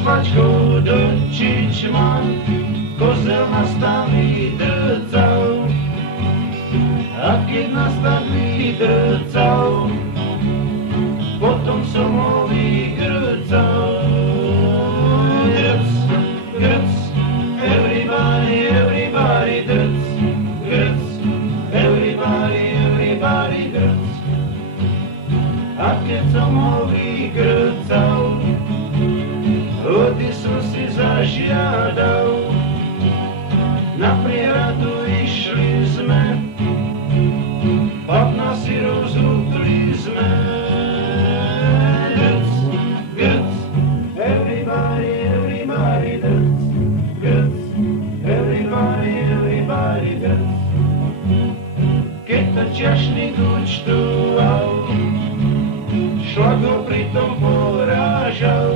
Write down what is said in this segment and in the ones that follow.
svačkou do čičma, kozel nastaví drcal. A keď nastaví drcal, potom som ho vygrcal. Drc, grc, everybody, everybody drc, grc, everybody, everybody drc. A keď som ho vygrcal, hody som si zažiadal, na priehradu išli sme, padna si rozhúbli sme. Drc, grc, everybody, everybody drc, grc, everybody, everybody drc. Keď to čašník účtoval, šlak ho pritom porážal.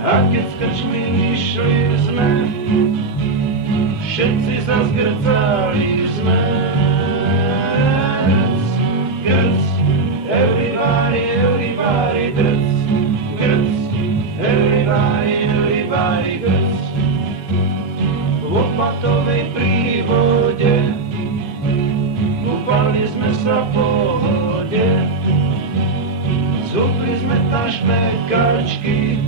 A keď z krčmy išli sme, všetci sa zgrcali sme. Drc, grc, everybody, everybody drc, grc, everybody, everybody grc. V Opatovej prívode kúpali sme sa v pohode, zhubli sme tam šmekačky,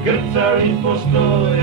grcali postoje.